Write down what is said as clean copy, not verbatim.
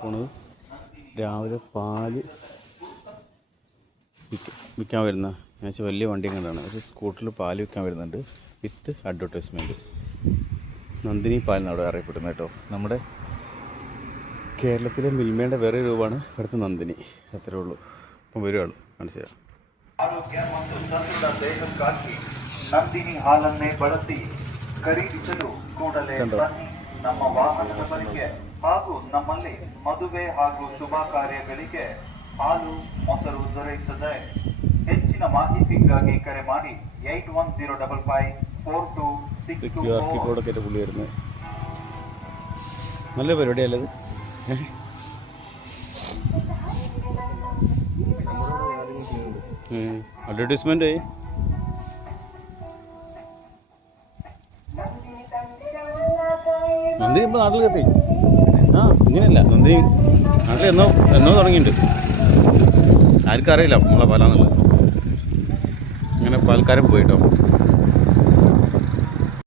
പോണത് രാവിലെ പാല് വിൽക്കാൻ വരുന്ന ഞാൻ വലിയ വണ്ടിയും കണ്ടാണ്. ഒരു സ്കൂട്ടറിൽ പാല് വിൽക്കാൻ വരുന്നുണ്ട് വിത്ത് അഡ്വർടൈസ്മെൻറ്റ്. നന്ദിനി പാലിന് അവിടെ അറിയപ്പെടുന്നത് കേട്ടോ. നമ്മുടെ കേരളത്തിലെ മിൽമയുടെ വേറെ രൂപമാണ് ഇവിടുത്തെ നന്ദിനി. അത്രേ ഉള്ളൂ. അപ്പം വരുവാണ് കാണിച്ചു തരാം. ಆರೋಗ್ಯ ಮತ್ತು ಸದೃಢ ದೇಹಕ್ಕಾಗಿ ನಂದಿನಿ ಹಾಲನ್ನೇ ಬಳಸಿ ಖರೀದಿಸಲು ಕೂಡಲೇ ಬನ್ನಿ ನಮ್ಮ ವಾಹನದ ಬಳಿಗೆ ಹಾಗೂ ನಮ್ಮಲ್ಲಿ ಮದುವೆ ಹಾಗೂ ಶುಭ ಕಾರ್ಯಗಳಿಗೆ ಹಾಲು ಮೊಸರು ದೊರೆಯುತ್ತದೆ. ಹೆಚ್ಚಿನ ಮಾಹಿತಿಗಾಗಿ ಕರೆ ಮಾಡಿ 8105542624. നല്ല പരിപാടിയല്ലത്. അഡ്വർടൈസ്മെന്റ് നന്ദിനി ഇപ്പോൾ നാട്ടിൽ എത്തി. ഇങ്ങനെയല്ല, നന്ദിനി നാട്ടിൽ എന്നോ തുടങ്ങിയിട്ടുണ്ട്. ആർക്കും അറിയില്ല നമ്മളെ പാലാന്നുള്ളത്. അങ്ങനെ പാൽക്കാരൻ പോയിട്ടോ.